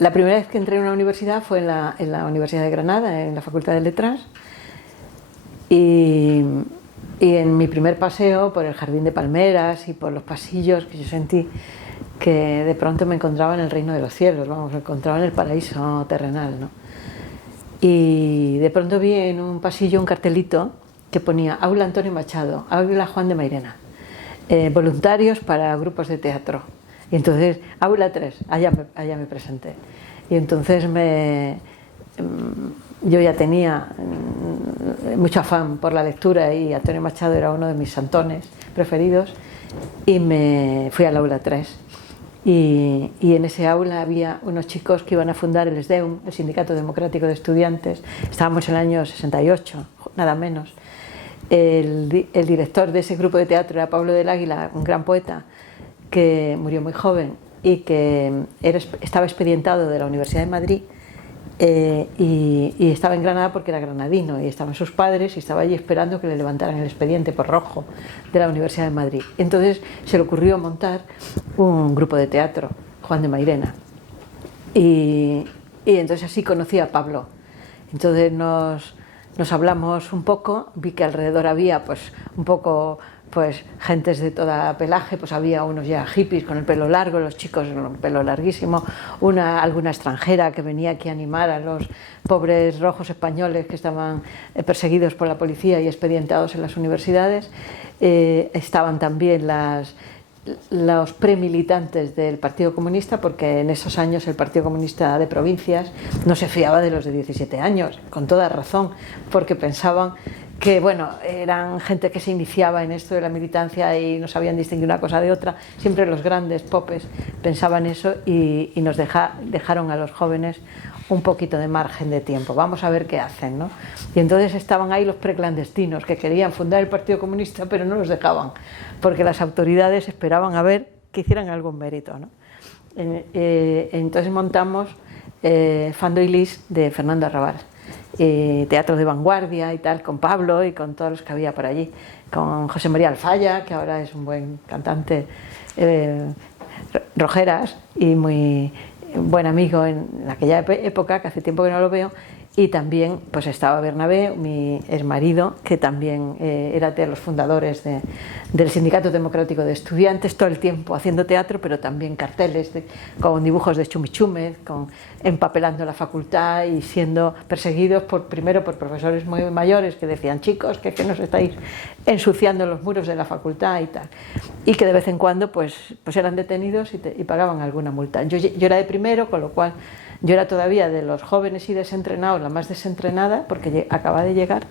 La primera vez que entré en una universidad fue en la Universidad de Granada, en la Facultad de Letras, y en mi primer paseo por el jardín de palmeras y por los pasillos, que yo sentí que de pronto me encontraba en el reino de los cielos, vamos, me encontraba en el paraíso terrenal, ¿no? Y de pronto vi en un pasillo un cartelito que ponía Aula Antonio Machado, Aula Juan de Mairena, voluntarios para grupos de teatro. Y entonces, Aula 3, allá me presenté. Y entonces yo ya tenía mucho afán por la lectura y Antonio Machado era uno de mis santones preferidos, y me fui al Aula 3. Y en ese aula había unos chicos que iban a fundar el SDEUM, el Sindicato Democrático de Estudiantes. Estábamos en el año 68, nada menos. El director de ese grupo de teatro era Pablo del Águila, un gran poeta que murió muy joven y que estaba expedientado de la Universidad de Madrid, y estaba en Granada porque era granadino, y estaban sus padres y estaba allí esperando que le levantaran el expediente por rojo de la Universidad de Madrid. Entonces se le ocurrió montar un grupo de teatro, Juan de Mairena, y entonces así conocí a Pablo. Entonces nos hablamos un poco, vi que alrededor había pues un poco pues gentes de toda pelaje, pues había unos ya hippies con el pelo largo, los chicos con el pelo larguísimo, alguna extranjera que venía aquí a animar a los pobres rojos españoles que estaban perseguidos por la policía y expedientados en las universidades. Estaban también los premilitantes del Partido Comunista, porque en esos años el Partido Comunista de provincias no se fiaba de los de 17 años, con toda razón, porque pensaban que bueno, eran gente que se iniciaba en esto de la militancia y no sabían distinguir una cosa de otra. Siempre los grandes popes pensaban eso, y nos dejaron a los jóvenes un poquito de margen de tiempo. Vamos a ver qué hacen, ¿no? Y entonces estaban ahí los preclandestinos que querían fundar el Partido Comunista, pero no los dejaban, porque las autoridades esperaban a ver que hicieran algún mérito, ¿no? Entonces montamos Fando y Lis de Fernando Arrabal, teatro de vanguardia y tal, con Pablo y con todos los que había por allí, con José María Alfaya, que ahora es un buen cantante, Rojeras, y muy buen amigo en aquella época, que hace tiempo que no lo veo. Y también pues estaba Bernabé, mi exmarido, que también era de los fundadores del Sindicato Democrático de Estudiantes, todo el tiempo haciendo teatro, pero también carteles con dibujos de Chumichúmez, empapelando la facultad y siendo perseguidos primero por profesores muy mayores que decían: chicos, que nos estáis ensuciando los muros de la facultad y tal. Y que de vez en cuando pues eran detenidos y pagaban alguna multa. Yo era de primero, con lo cual yo era todavía de los jóvenes y desentrenados la más desentrenada, porque acababa de llegar.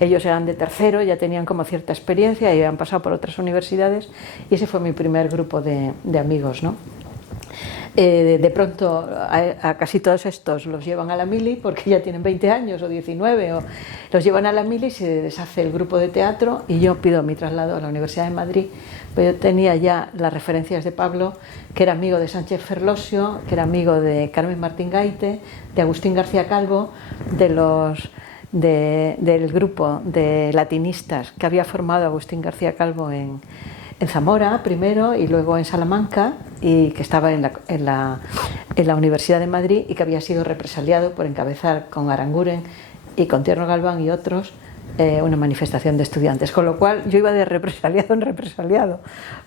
Ellos eran de tercero, ya tenían como cierta experiencia y habían pasado por otras universidades, y ese fue mi primer grupo de amigos, ¿no? De pronto a casi todos estos los llevan a la mili, porque ya tienen 20 años o 19, o los llevan a la mili y se deshace el grupo de teatro, y yo pido mi traslado a la Universidad de Madrid. Pero yo tenía ya las referencias de Pablo, que era amigo de Sánchez Ferlosio, que era amigo de Carmen Martín Gaite, de Agustín García Calvo, del grupo de latinistas que había formado Agustín García Calvo en Zamora primero y luego en Salamanca, y que estaba en la Universidad de Madrid, y que había sido represaliado por encabezar con Aranguren y con Tierno Galván y otros una manifestación de estudiantes, con lo cual yo iba de represaliado en represaliado,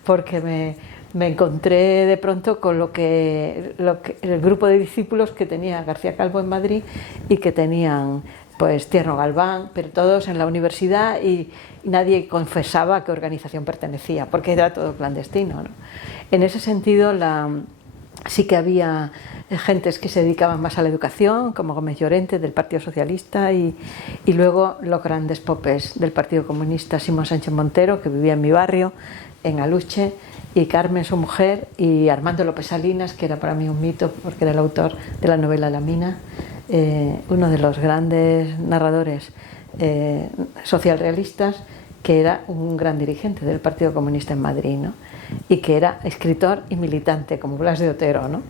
porque me encontré de pronto con lo que el grupo de discípulos que tenía García Calvo en Madrid, y que tenían pues Tierno Galván, pero todos en la universidad, y nadie confesaba a qué organización pertenecía, porque era todo clandestino, ¿no? En ese sentido sí que había gentes que se dedicaban más a la educación, como Gómez Llorente del Partido Socialista, y luego los grandes popes del Partido Comunista, Simón Sánchez Montero, que vivía en mi barrio, en Aluche, y Carmen, su mujer, y Armando López Salinas, que era para mí un mito porque era el autor de la novela La Mina, uno de los grandes narradores socialrealistas, que era un gran dirigente del Partido Comunista en Madrid, ¿no? Y que era escritor y militante, como Blas de Otero, ¿no?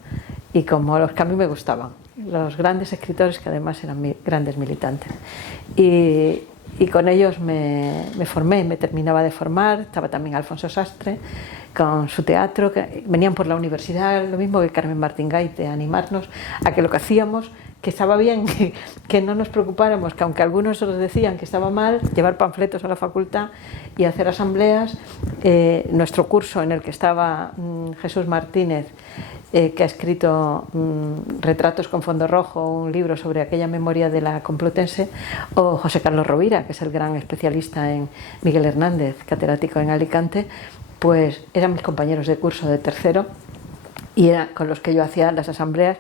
Y como los que a mí me gustaban, los grandes escritores que además eran grandes militantes. Y y con ellos me formé, me terminaba de formar. Estaba también Alfonso Sastre con su teatro, que venían por la universidad, lo mismo que Carmen Martín Gaite, a animarnos a que lo que hacíamos, que estaba bien, que no nos preocupáramos, que aunque algunos nos decían que estaba mal, llevar panfletos a la facultad y hacer asambleas. Nuestro curso, en el que estaba Jesús Martínez, que ha escrito Retratos con fondo rojo, un libro sobre aquella memoria de la Complutense, o José Carlos Rovira, que es el gran especialista en Miguel Hernández, catedrático en Alicante, pues eran mis compañeros de curso de tercero y eran con los que yo hacía las asambleas,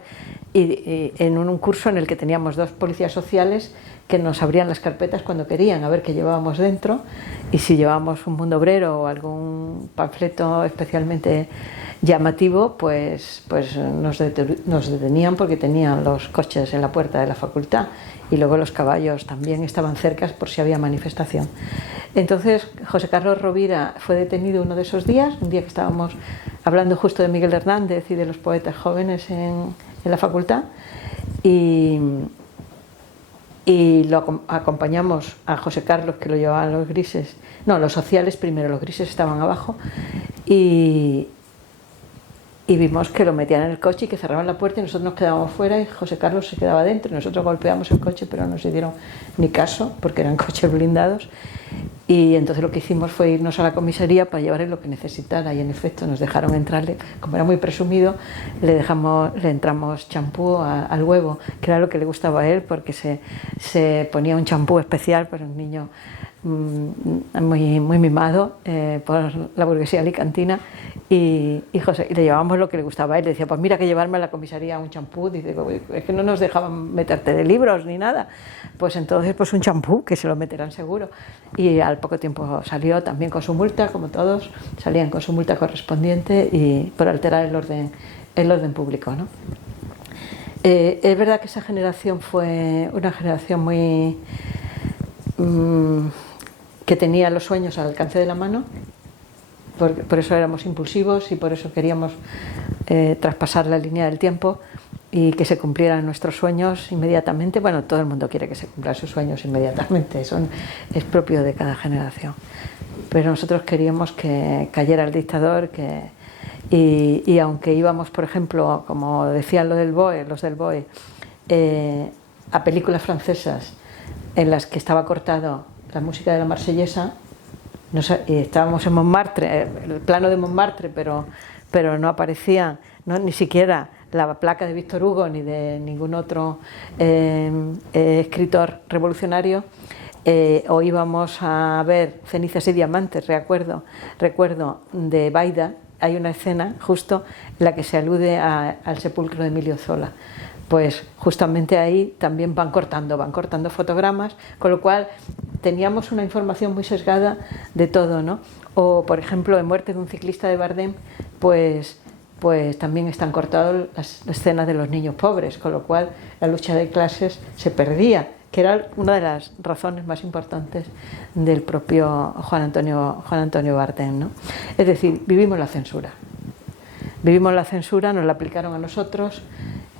y en un curso en el que teníamos 2 policías sociales que nos abrían las carpetas cuando querían, a ver qué llevábamos dentro, y si llevábamos un mundo obrero o algún panfleto especialmente llamativo, pues nos detenían, porque tenían los coches en la puerta de la facultad, y luego los caballos también estaban cerca por si había manifestación. Entonces José Carlos Rovira fue detenido uno de esos días, un día que estábamos hablando justo de Miguel Hernández y de los poetas jóvenes en la facultad, y lo acompañamos a José Carlos, que lo llevaban los grises, no, los sociales primero, los grises estaban abajo, y vimos que lo metían en el coche y que cerraban la puerta, y nosotros nos quedábamos fuera y José Carlos se quedaba dentro, y nosotros golpeamos el coche, pero no se dieron ni caso porque eran coches blindados. Y entonces lo que hicimos fue irnos a la comisaría para llevarle lo que necesitara, y en efecto nos dejaron entrarle, como era muy presumido, le entramos champú al huevo, que era lo que le gustaba a él, porque se ponía un champú especial para un niño muy mimado por la burguesía alicantina, y le llevábamos lo que le gustaba a él. Le decía, pues mira, que llevarme a la comisaría un champú. Dice, es que no nos dejaban meterte de libros ni nada. Pues entonces, pues un champú, que se lo meterán seguro. Y al poco tiempo salió también con su multa, como todos salían con su multa correspondiente, y por alterar el orden público, ¿no? Es verdad que esa generación fue una generación muy que tenía los sueños al alcance de la mano. Por eso éramos impulsivos y por eso queríamos traspasar la línea del tiempo y que se cumplieran nuestros sueños inmediatamente. Bueno, todo el mundo quiere que se cumplan sus sueños inmediatamente, eso es propio de cada generación. Pero nosotros queríamos que cayera el dictador, y aunque íbamos, por ejemplo, como decían los del BOE, a películas francesas en las que estaba cortado la música de la Marsellesa, estábamos en Montmartre, el plano de Montmartre, pero no aparecía ni siquiera la placa de Víctor Hugo ni de ningún otro escritor revolucionario, o íbamos a ver Cenizas y Diamantes, recuerdo de Baida. Hay una escena justo en la que se alude al sepulcro de Emilio Zola. Pues justamente ahí también van cortando fotogramas, con lo cual teníamos una información muy sesgada de todo, ¿no? O, por ejemplo, en Muerte de un ciclista de Bardem, pues también están cortadas las escenas de los niños pobres, con lo cual la lucha de clases se perdía, que era una de las razones más importantes del propio Juan Antonio Bardem, ¿no? Es decir, vivimos la censura, nos la aplicaron a nosotros,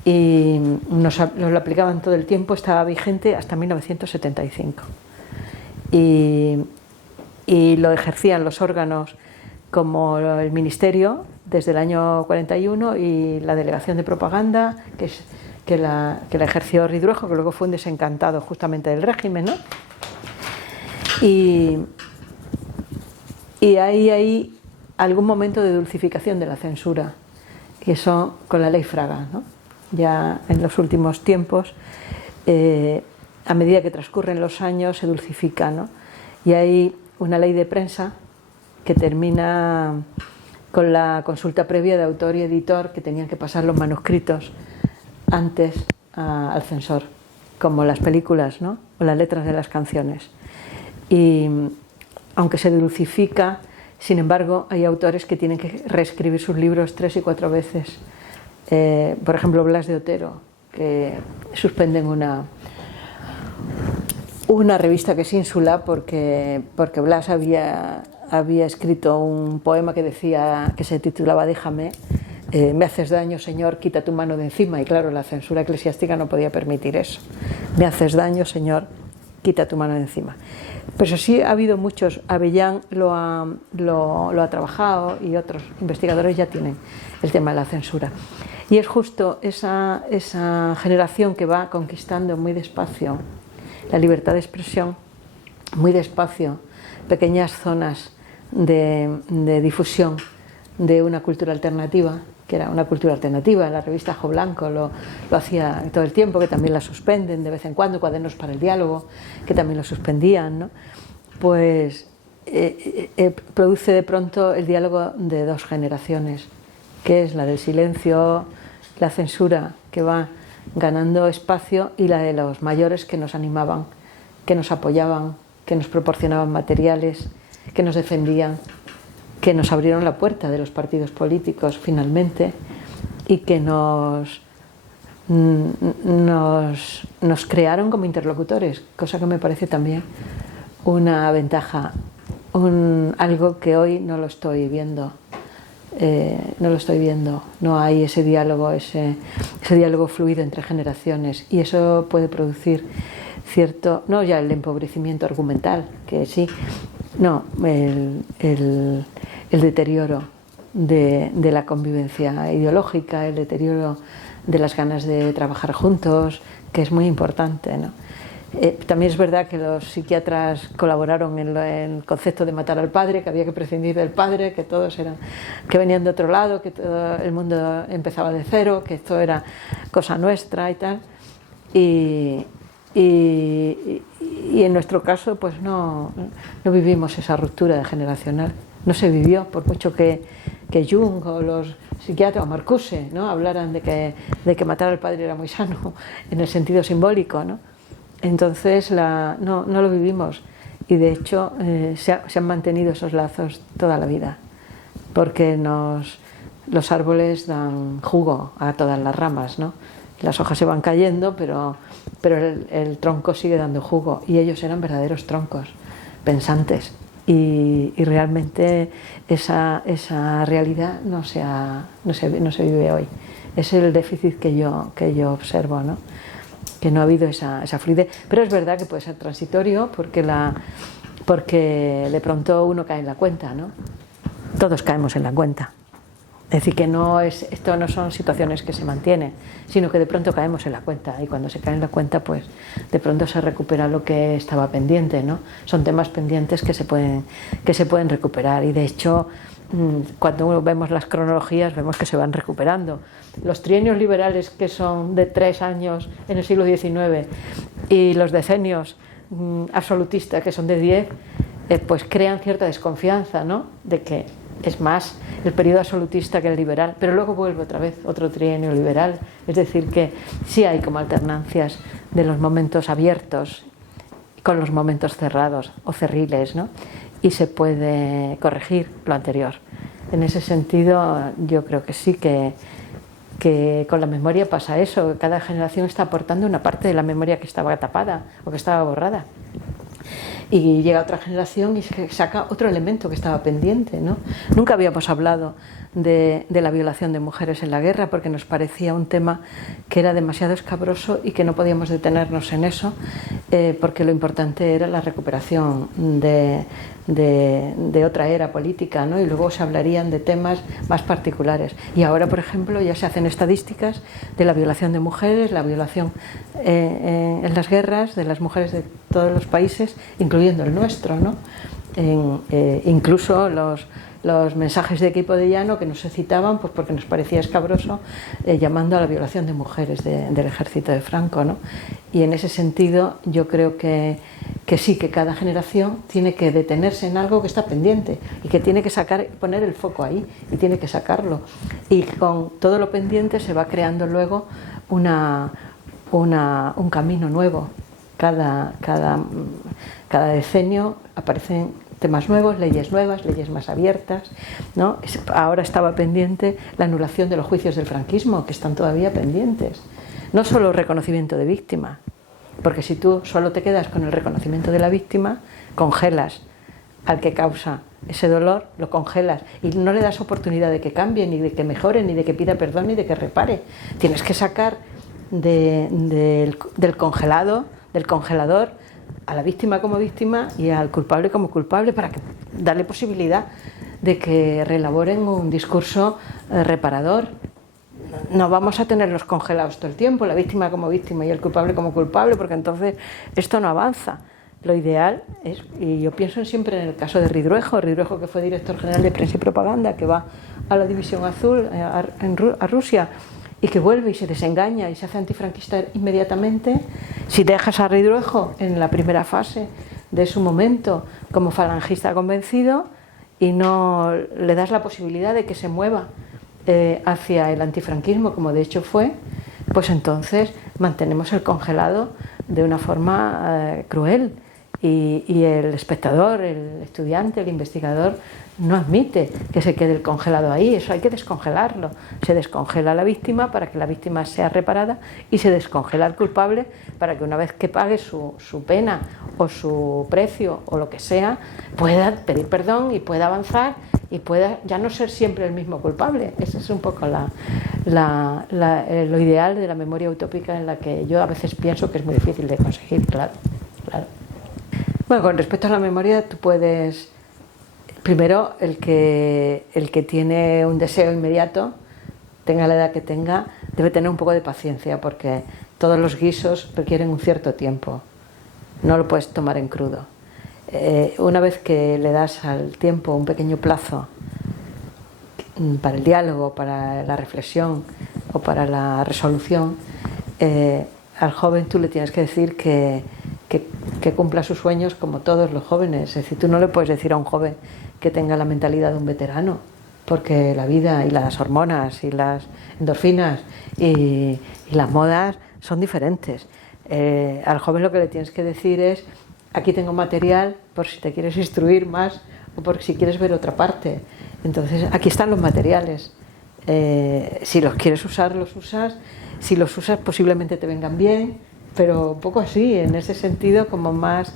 y nos lo aplicaban todo el tiempo, estaba vigente hasta 1975, y lo ejercían los órganos como el Ministerio desde el año 41, y la Delegación de Propaganda, que la ejerció Ridruejo, que luego fue un desencantado justamente del régimen, ¿no? Y hay algún momento de dulcificación de la censura, y eso con la ley Fraga, ¿no? Ya en los últimos tiempos, a medida que transcurren los años, se dulcifica, ¿no? Y hay una ley de prensa que termina con la consulta previa de autor y editor, que tenían que pasar los manuscritos antes al censor, como las películas, ¿no? O las letras de las canciones. Y aunque se dulcifica, sin embargo, hay autores que tienen que reescribir sus libros 3 y 4 veces. Por ejemplo, Blas de Otero, que suspenden una revista que es Ínsula porque Blas había escrito un poema que se titulaba Déjame, me haces daño, Señor, quita tu mano de encima, y claro, la censura eclesiástica no podía permitir eso. Me haces daño, Señor, quita tu mano de encima. Pero sí ha habido muchos, Avellán lo ha trabajado y otros investigadores ya tienen el tema de la censura. Y es justo esa generación que va conquistando muy despacio la libertad de expresión, muy despacio, pequeñas zonas de difusión de una cultura alternativa, que era una cultura alternativa. La revista Ajo Blanco lo hacía todo el tiempo, que también la suspenden de vez en cuando, Cuadernos para el Diálogo, que también lo suspendían, ¿no? Pues produce de pronto el diálogo de dos generaciones, que es la del silencio, la censura, que va ganando espacio, y la de los mayores que nos animaban, que nos apoyaban, que nos proporcionaban materiales, que nos defendían, que nos abrieron la puerta de los partidos políticos finalmente, y que nos crearon como interlocutores, cosa que me parece también una ventaja, algo que hoy no lo estoy viendo. No hay ese diálogo fluido entre generaciones, y eso puede producir cierto, no ya el empobrecimiento argumental, que sí, no, el deterioro de la convivencia ideológica, el deterioro de las ganas de trabajar juntos, que es muy importante, ¿no? También es verdad que los psiquiatras colaboraron en el concepto de matar al padre, que había que prescindir del padre, que todos que venían de otro lado, que todo el mundo empezaba de cero, que esto era cosa nuestra y tal. Y en nuestro caso pues no vivimos esa ruptura generacional, no se vivió, por mucho que Jung o los psiquiatras o Marcuse, ¿no?, hablaran de que matar al padre era muy sano en el sentido simbólico, ¿no? Entonces no lo vivimos, y de hecho se han mantenido esos lazos toda la vida, porque los árboles dan jugo a todas las ramas, ¿no? Las hojas se van cayendo, pero el tronco sigue dando jugo, y ellos eran verdaderos troncos pensantes, y realmente esa realidad no se vive hoy. Es el déficit que yo observo, ¿no? Que no ha habido esa fluidez, pero es verdad que puede ser transitorio, porque de pronto uno cae en la cuenta, ¿no? Todos caemos en la cuenta. Es decir, que esto no son situaciones que se mantienen, sino que de pronto caemos en la cuenta, y cuando se cae en la cuenta, pues de pronto se recupera lo que estaba pendiente, ¿no? Son temas pendientes que se pueden recuperar, y de hecho cuando vemos las cronologías vemos que se van recuperando. Los trienios liberales, que son de 3 años en el siglo XIX, y los decenios absolutistas, que son de 10, pues crean cierta desconfianza, ¿no?, de que es más el periodo absolutista que el liberal, pero luego vuelve otra vez otro trienio liberal. Es decir, que sí hay como alternancias de los momentos abiertos con los momentos cerrados o cerriles, ¿no?, y se puede corregir lo anterior. En ese sentido, yo creo que sí, que con la memoria pasa eso. Cada generación está aportando una parte de la memoria que estaba tapada o que estaba borrada, y llega otra generación y saca otro elemento que estaba pendiente, ¿no? Nunca habíamos hablado de la violación de mujeres en la guerra, porque nos parecía un tema que era demasiado escabroso y que no podíamos detenernos en eso, porque lo importante era la recuperación de otra era política, ¿no? Y luego se hablarían de temas más particulares. Y ahora, por ejemplo, ya se hacen estadísticas de la violación de mujeres, la violación en las guerras de las mujeres de todos los países, incluyendo el nuestro, ¿no? Incluso los mensajes de Equipo de Llano, que no se citaban pues porque nos parecía escabroso, llamando a la violación de mujeres del ejército de Franco, ¿no? Y en ese sentido yo creo que sí, que cada generación tiene que detenerse en algo que está pendiente, y que tiene que poner el foco ahí, y tiene que sacarlo, y con todo lo pendiente se va creando luego un camino nuevo. Cada decenio aparecen temas nuevos, leyes nuevas, leyes más abiertas, ¿no? Ahora estaba pendiente la anulación de los juicios del franquismo, que están todavía pendientes. No solo reconocimiento de víctima, porque si tú solo te quedas con el reconocimiento de la víctima, congelas al que causa ese dolor, lo congelas, y no le das oportunidad de que cambie, ni de que mejore, ni de que pida perdón, ni de que repare. Tienes que sacar del congelador a la víctima como víctima y al culpable como culpable, para darle posibilidad de que reelaboren un discurso reparador. No vamos a tenerlos congelados todo el tiempo, la víctima como víctima y el culpable como culpable, porque entonces esto no avanza. Lo ideal es, y yo pienso siempre en el caso de Ridruejo, que fue director general de prensa y propaganda, que va a la División Azul, a Rusia, y que vuelve y se desengaña y se hace antifranquista inmediatamente. Si dejas a Ridruejo en la primera fase de su momento como falangista convencido y no le das la posibilidad de que se mueva hacia el antifranquismo, como de hecho fue, pues entonces mantenemos el congelado de una forma cruel. Y el espectador, el estudiante, el investigador no admite que se quede el congelado ahí. Eso hay que descongelarlo. Se descongela a la víctima para que la víctima sea reparada y se descongela al culpable para que una vez que pague su pena o su precio o lo que sea, pueda pedir perdón y pueda avanzar y pueda ya no ser siempre el mismo culpable. Ese es un poco lo ideal de la memoria utópica, en la que yo a veces pienso que es muy difícil de conseguir, claro. Bueno, con respecto a la memoria, tú puedes, primero, el que tiene un deseo inmediato, tenga la edad que tenga, debe tener un poco de paciencia, porque todos los guisos requieren un cierto tiempo, no lo puedes tomar en crudo. Una vez que le das al tiempo un pequeño plazo para el diálogo, para la reflexión o para la resolución, al joven tú le tienes que decir que cumpla sus sueños como todos los jóvenes. Es decir, tú no le puedes decir a un joven que tenga la mentalidad de un veterano, porque la vida y las hormonas y las endorfinas y las modas son diferentes. Al joven lo que le tienes que decir es: aquí tengo material por si te quieres instruir más o por si quieres ver otra parte. Entonces, aquí están los materiales. Si los quieres usar, los usas. Si los usas, posiblemente te vengan bien, pero un poco así, en ese sentido, como más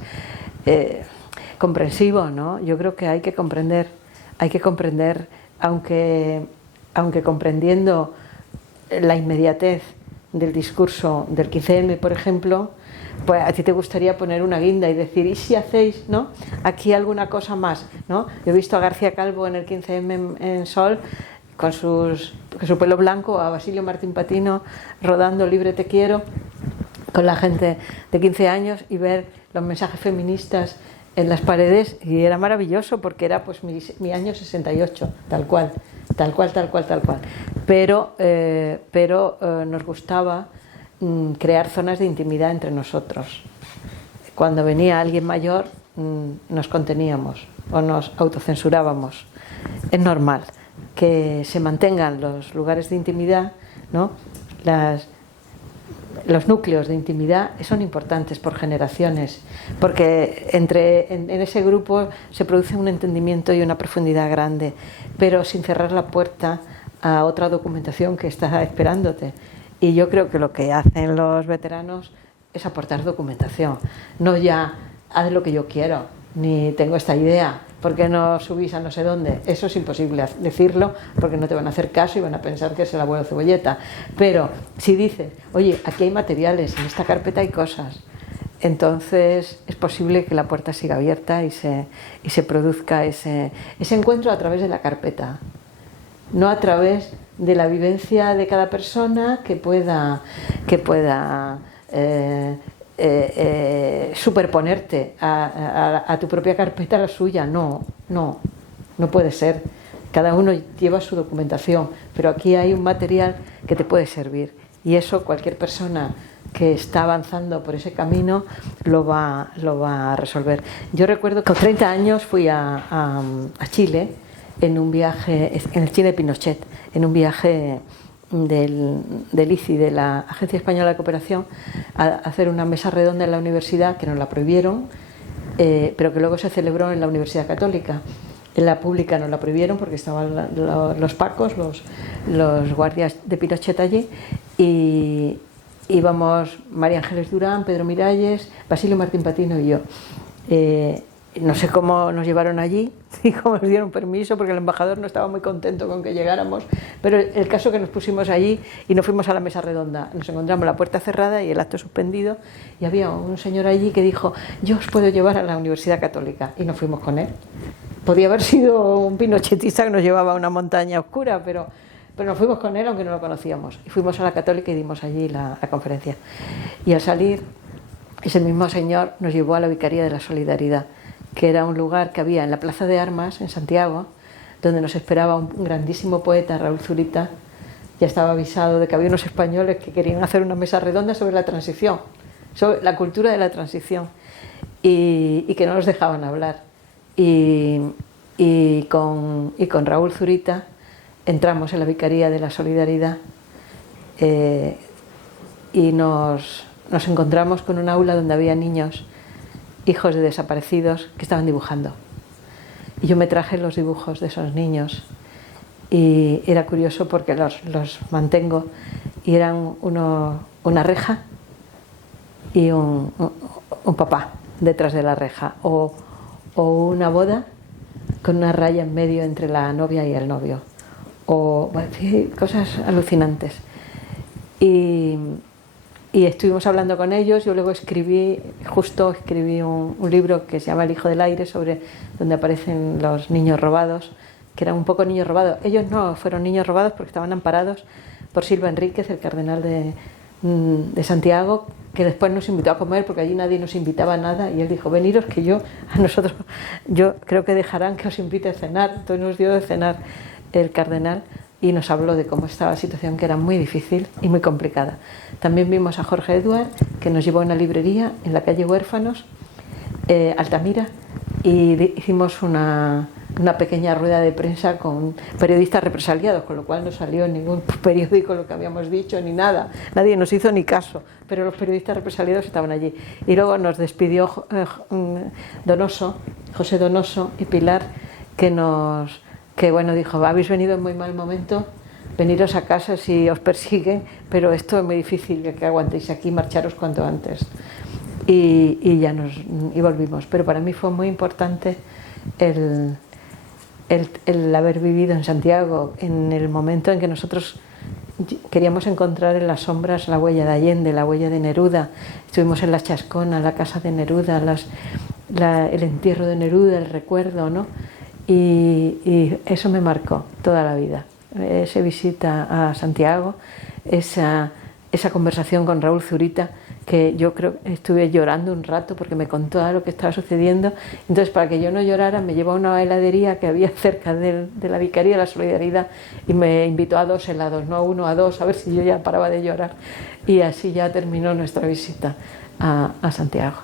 comprensivo, ¿no? Yo creo que hay que comprender, aunque comprendiendo la inmediatez del discurso del 15M, por ejemplo, pues a ti te gustaría poner una guinda y decir: ¿y si hacéis, ¿no?, aquí alguna cosa más, ¿no? Yo he visto a García Calvo en el 15M en Sol con su pelo blanco, a Basilio Martín Patino rodando Libre te quiero con la gente de 15 años y ver los mensajes feministas en las paredes, y era maravilloso porque era pues mi año 68, tal cual. Pero nos gustaba crear zonas de intimidad entre nosotros. Cuando venía alguien mayor nos conteníamos o nos autocensurábamos. Es normal que se mantengan los lugares de intimidad, ¿no? Los núcleos de intimidad son importantes por generaciones, porque en ese grupo se produce un entendimiento y una profundidad grande, pero sin cerrar la puerta a otra documentación que está esperándote. Y yo creo que lo que hacen los veteranos es aportar documentación, no ya haz lo que yo quiero, ni tengo esta idea, ¿por qué no subís a no sé dónde? Eso es imposible decirlo, porque no te van a hacer caso y van a pensar que es el abuelo Cebolleta. Pero si dices: oye, aquí hay materiales, en esta carpeta hay cosas, entonces es posible que la puerta siga abierta y se produzca ese encuentro a través de la carpeta, no a través de la vivencia de cada persona que pueda superponerte a tu propia carpeta, a la suya. No puede ser. Cada uno lleva su documentación, pero aquí hay un material que te puede servir, y eso cualquier persona que está avanzando por ese camino lo va a resolver. Yo recuerdo que con 30 años fui a Chile en un viaje, en el Chile de Pinochet, en un viaje del ICI, de la Agencia Española de Cooperación, a hacer una mesa redonda en la universidad, que nos la prohibieron, pero que luego se celebró en la Universidad Católica. En la pública nos la prohibieron porque estaban los pacos, los guardias de Pinochet allí, y íbamos María Ángeles Durán, Pedro Miralles, Basilio Martín Patino y yo. No sé cómo nos llevaron allí y cómo nos dieron permiso, porque el embajador no estaba muy contento con que llegáramos, pero el caso que nos pusimos allí y nos fuimos a la mesa redonda. Nos encontramos la puerta cerrada y el acto suspendido, y había un señor allí que dijo: yo os puedo llevar a la Universidad Católica, y nos fuimos con él. Podía haber sido un pinochetista que nos llevaba a una montaña oscura, pero nos fuimos con él aunque no lo conocíamos, y fuimos a la Católica y dimos allí la conferencia. Y al salir, ese mismo señor nos llevó a la Vicaría de la Solidaridad, que era un lugar que había en la Plaza de Armas, en Santiago, donde nos esperaba un grandísimo poeta, Raúl Zurita. Ya estaba avisado de que había unos españoles que querían hacer una mesa redonda sobre la transición, sobre la cultura de la transición, y que no nos dejaban hablar. Y con Raúl Zurita entramos en la Vicaría de la Solidaridad, y nos encontramos con un aula donde había niños, hijos de desaparecidos, que estaban dibujando. Y yo me traje los dibujos de esos niños, y era curioso porque los mantengo, y eran una reja y un papá detrás de la reja, o una boda con una raya en medio entre la novia y el novio, o bueno, cosas alucinantes. Y estuvimos hablando con ellos. Yo luego escribí un libro que se llama El hijo del aire, donde aparecen los niños robados, que eran un poco niños robados. Ellos no fueron niños robados porque estaban amparados por Silva Enríquez, el cardenal de Santiago, que después nos invitó a comer, porque allí nadie nos invitaba a nada, y él dijo: veniros, que yo creo que dejarán que os invite a cenar. Entonces nos dio de cenar el cardenal y nos habló de cómo estaba la situación, que era muy difícil y muy complicada. También vimos a Jorge Eduard, que nos llevó a una librería en la calle Huérfanos, Altamira, y hicimos una pequeña rueda de prensa con periodistas represaliados, con lo cual no salió en ningún periódico lo que habíamos dicho ni nada, nadie nos hizo ni caso, pero los periodistas represaliados estaban allí. Y luego nos despidió José Donoso y Pilar, que bueno, dijo: habéis venido en muy mal momento, veniros a casa si os persiguen, pero esto es muy difícil, que aguantéis aquí, marcharos cuanto antes. Y volvimos. Pero para mí fue muy importante el haber vivido en Santiago en el momento en que nosotros queríamos encontrar en las sombras la huella de Allende, la huella de Neruda. Estuvimos en la Chascona, la casa de Neruda, el entierro de Neruda, el recuerdo, ¿no? Y eso me marcó toda la vida. Esa visita a Santiago, esa conversación con Raúl Zurita, que yo creo que estuve llorando un rato porque me contó lo que estaba sucediendo. Entonces, para que yo no llorara, me llevó a una heladería que había cerca de la Vicaría de la Solidaridad, y me invitó a 2 helados, no a 1, a 2, a ver si yo ya paraba de llorar. Y así ya terminó nuestra visita a Santiago.